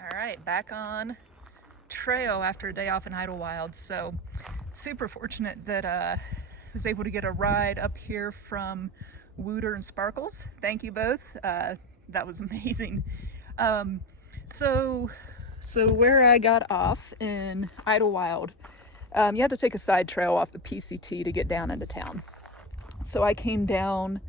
All right, back on trail after a day off in Idyllwild. So super fortunate that I was able to get a ride up here from Wooter and Sparkles. Thank you both. That was amazing. Um, so where I got off in Idyllwild, you had to take a side trail off the PCT to get down into town. So I came down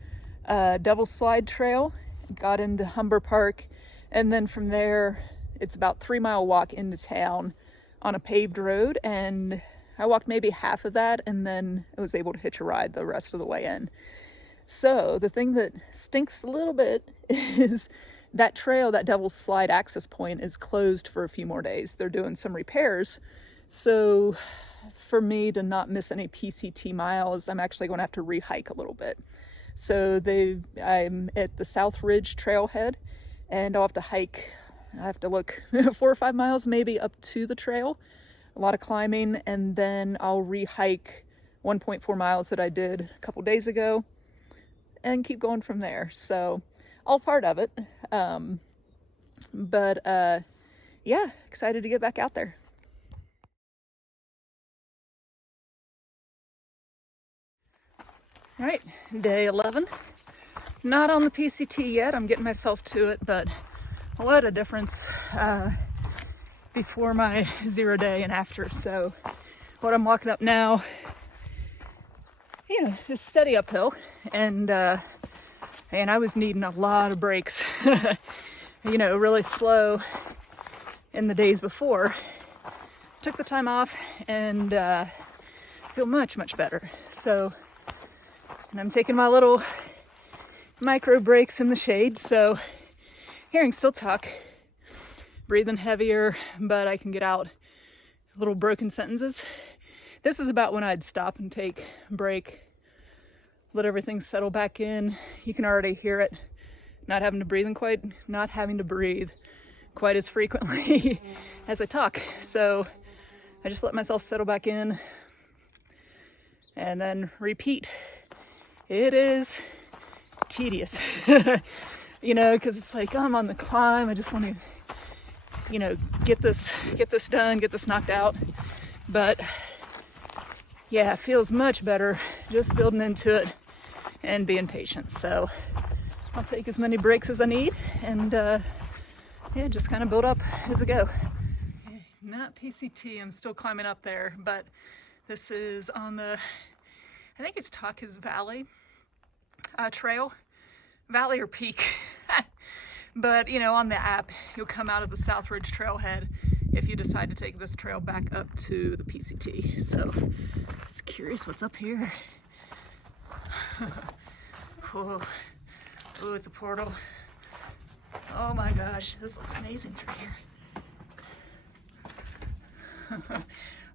Devil's Slide Trail, got into Humber Park, and then from there it's about 3 mile walk into town on a paved road, and I walked maybe half of that and then I was able to hitch a ride the rest of the way in. So the thing that stinks a little bit is that trail, that Devil's Slide access point, is closed for a few more days. They're doing some repairs. So for me to not miss any PCT miles, I'm actually going to have to re-hike a little bit. So I'm at the South Ridge Trailhead, and I'll have to hike, I have to look 4 or 5 miles maybe up to the trail, a lot of climbing, and then I'll re-hike 1.4 miles that I did a couple days ago and keep going from there. So all part of it. Yeah, excited to get back out there. All right, day 11. Not on the PCT yet. I'm getting myself to it, but what a difference before my 0 day and after. So what I'm walking up now, is steady uphill, and I was needing a lot of breaks. Really slow in the days before. Took the time off and feel much better. So, and I'm taking my little micro breaks in the shade, so hearing still talk, breathing heavier, but I can get out little broken sentences. This is about when I'd stop and take a break, let everything settle back in. You can already hear it, not having to breathe quite as frequently as I talk. So I just let myself settle back in and then repeat. It is tedious, because it's like, I'm on the climb. I just want to, get this done, get this knocked out. But yeah, it feels much better just building into it and being patient. So I'll take as many breaks as I need and just kind of build up as I go. Okay, not PCT, I'm still climbing up there, but this is on the, I think it's Taka's Valley trail, valley or peak. But on the app, you'll come out of the South Ridge Trailhead if you decide to take this trail back up to the PCT. So just curious what's up here. Oh, it's a portal. Oh my gosh, this looks amazing through here.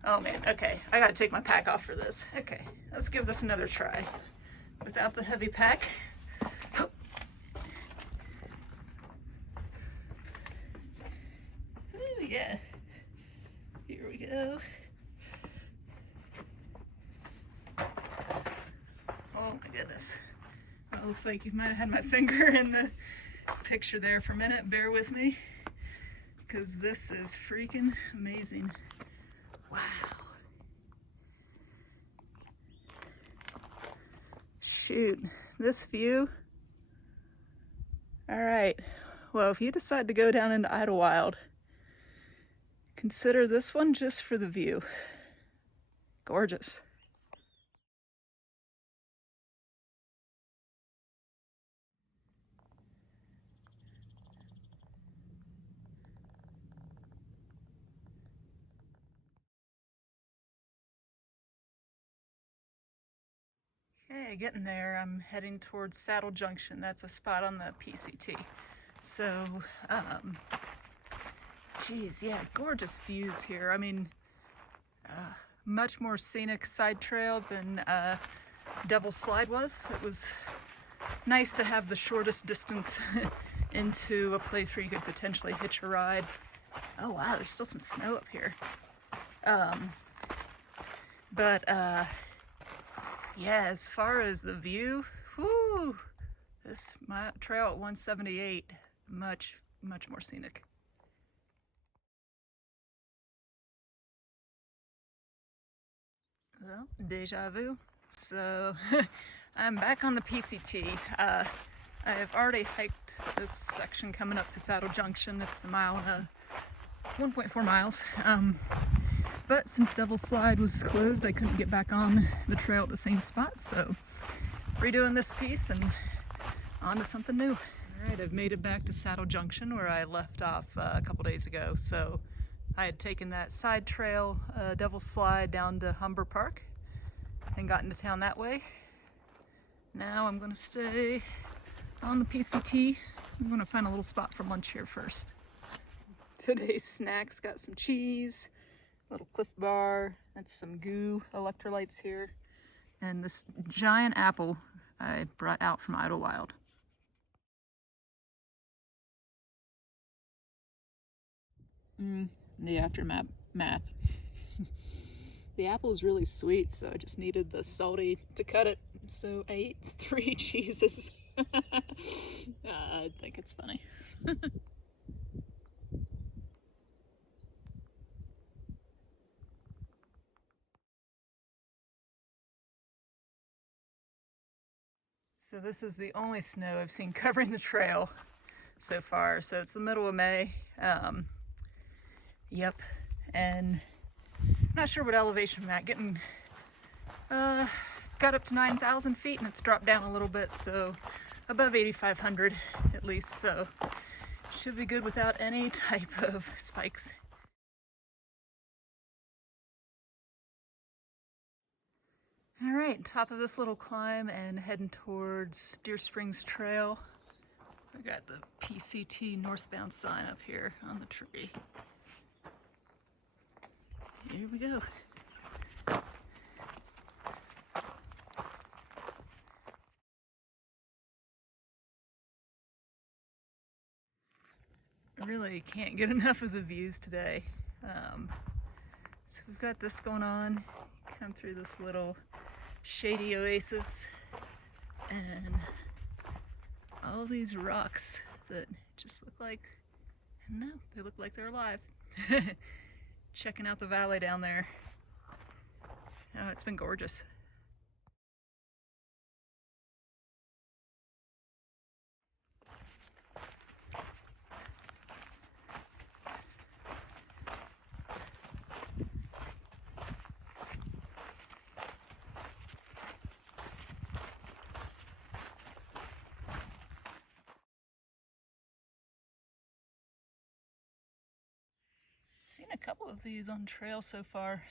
Oh man, okay, I gotta take my pack off for this. Okay, let's give this another try without the heavy pack. Ooh, yeah, here we go. Oh my goodness. Well, it looks like you might have had my finger in the picture there for a minute. Bear with me, because this is freaking amazing. Wow. Shoot, this view. All right, well, if you decide to go down into Idyllwild, consider this one just for the view. Gorgeous. Okay, getting there. I'm heading towards Saddle Junction. That's a spot on the PCT. So, geez, yeah, gorgeous views here. I mean, much more scenic side trail than Devil's Slide was. It was nice to have the shortest distance into a place where you could potentially hitch a ride. Oh wow, there's still some snow up here. Yeah, as far as the view, whoo, my trail at 178, much more scenic. Well, deja vu. So I'm back on the PCT. I've already hiked this section coming up to Saddle Junction. It's 1.4 miles. But since Devil's Slide was closed, I couldn't get back on the trail at the same spot, so redoing this piece and on to something new. Alright, I've made it back to Saddle Junction where I left off a couple days ago. So I had taken that side trail, Devil's Slide, down to Humber Park and got into town that way. Now I'm going to stay on the PCT. I'm going to find a little spot for lunch here first. Today's snacks got some cheese, a little Cliff Bar, and some goo electrolytes here, and this giant apple I brought out from Idyllwild. The aftermath. The apple is really sweet, so I just needed the salty to cut it. So I ate 3 cheeses. I think it's funny. So this is the only snow I've seen covering the trail so far. So it's the middle of May. Yep, and I'm not sure what elevation I'm at. Got up to 9,000 feet and it's dropped down a little bit, so above 8,500 at least. So should be good without any type of spikes. All right, top of this little climb and heading towards Deer Springs Trail. I got the PCT northbound sign up here on the tree. Here we go. I really can't get enough of the views today. So we've got this going on. Come through this little shady oasis and all these rocks that just look like, I don't know, they look like they're alive. Checking out the valley down there. Oh, it's been gorgeous. Seen a couple of these on trail so far,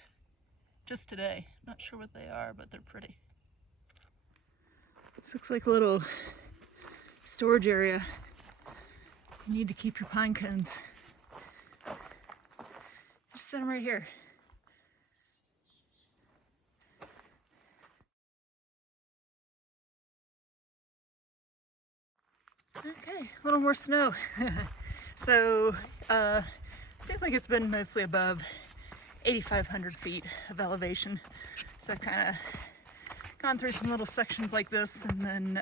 just today. Not sure what they are, but they're pretty. This looks like a little storage area. You need to keep your pine cones. Just set them right here. Okay, a little more snow. So, seems like it's been mostly above 8,500 feet of elevation. So I've kind of gone through some little sections like this, and then,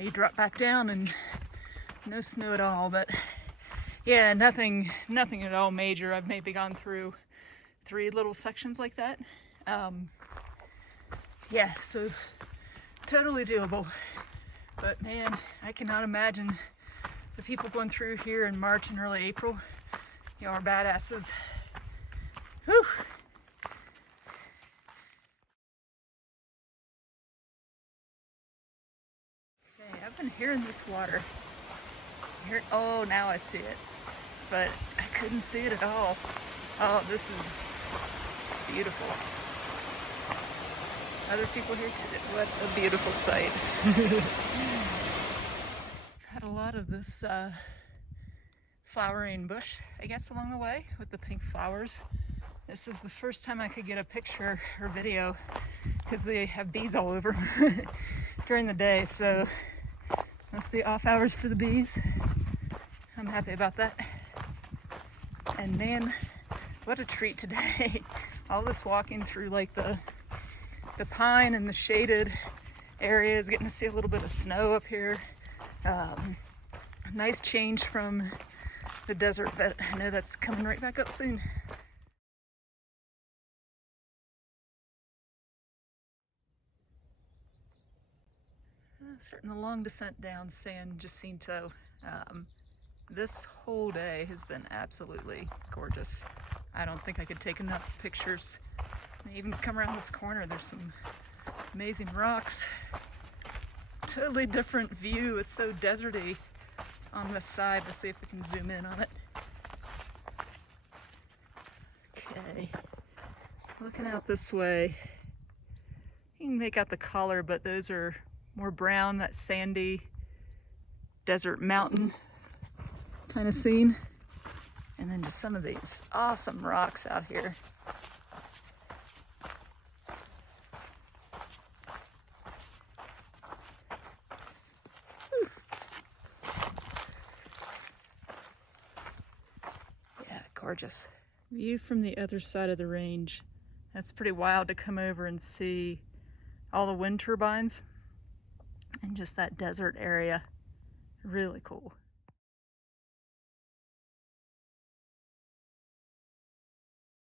you drop back down and no snow at all. But yeah, nothing at all major. I've maybe gone through 3 little sections like that. Yeah, so totally doable. But man, I cannot imagine the people going through here in March and early April. Are badasses. Whew. Okay, I've been hearing this water. Oh, now I see it. But I couldn't see it at all. Oh, this is beautiful. Other people here too. What a beautiful sight. Had a lot of this flowering bush, I guess, along the way with the pink flowers. This is the first time I could get a picture or video because they have bees all over during the day, so must be off hours for the bees. I'm happy about that. And man, what a treat today. All this walking through like the pine and the shaded areas, getting to see a little bit of snow up here. Nice change from the desert, but I know that's coming right back up soon. Starting the long descent down San Jacinto. This whole day has been absolutely gorgeous. I don't think I could take enough pictures. And even come around this corner, there's some amazing rocks. Totally different view. It's so deserty on this side. Let's see if we can zoom in on it. Okay, looking out this way, you can make out the color, but those are more brown, that sandy desert mountain kind of scene. And then just some of these awesome rocks out here. Whew. Yeah, gorgeous. View from the other side of the range. That's pretty wild to come over and see all the wind turbines and just that desert area. Really cool.